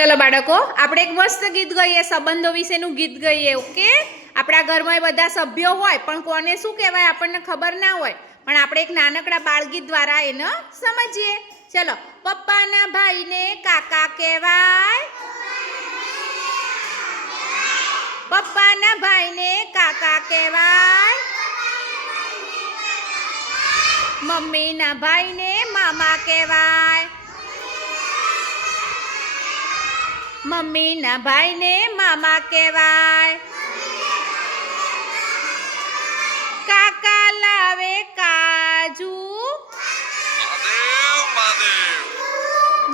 चलो बाळको આપણે એક મસ્ત ગીત ગાઈએ સંબંધો વિશેનું ગીત ગાઈએ ઓકે આપણા ઘરમાં બધા સભ્યો હોય પણ કોને શું કહેવાય આપણને ખબર ના હોય પણ આપણે એક નાનકડા બાળગીત દ્વારા એને સમજીએ ચલો પપ્પાના ભાઈને કાકા કહેવાય પપ્પાના ભાઈને કાકા કહેવાય મમ્મીના ભાઈને મામા કહેવાય મમ્મીના ભાઈને મામા કહેવાય કાકા લાવે કાજુ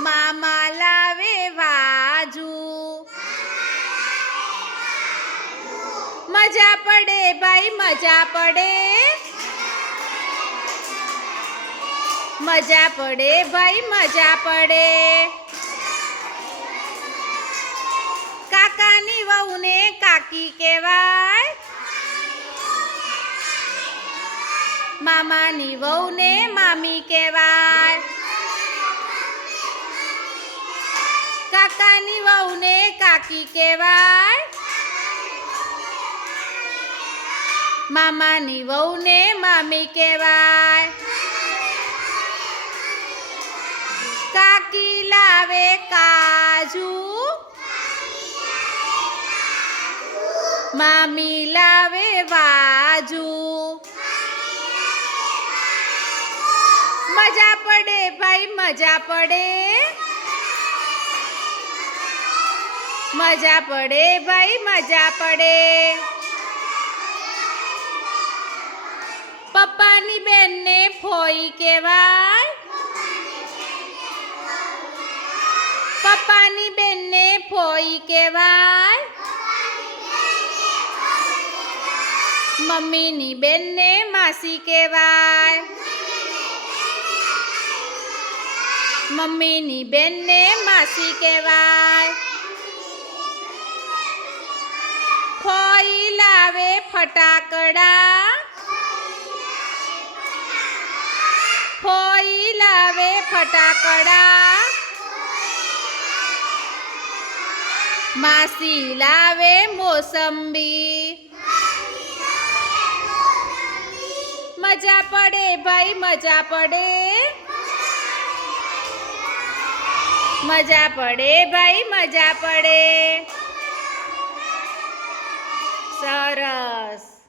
મામા લાવે વાજુ મજા પડે ભાઈ મજા પડે મજા પડે ભાઈ મજા પડે કાકાની વહુને કાકી કહેવાય મામાની વહુને મામી કહેવાય કાકાની વહુને કાકી કહેવાય મામાની વહુને મામી કહેવાય કાકી લાવે કાજુ મામી લાવે વાજુ મજા પડે ભાઈ મજા પડે મજા પડે ભાઈ મજા પડે પપ્પાની બેનને ફોઈ કહેવાય પપ્પાની બેનને ફોઈ કહેવાય મમ્મીની બેનને માસી કહેવાય મમ્મીની બેનને માસી કહેવાય ફોઈ લાવે ફટાકડા ફોઈ લાવે ફટાકડા માસી લાવે મોસંબી મજા પડે ભાઈ મજા પડે મજા પડે ભાઈ મજા પડે સરસ।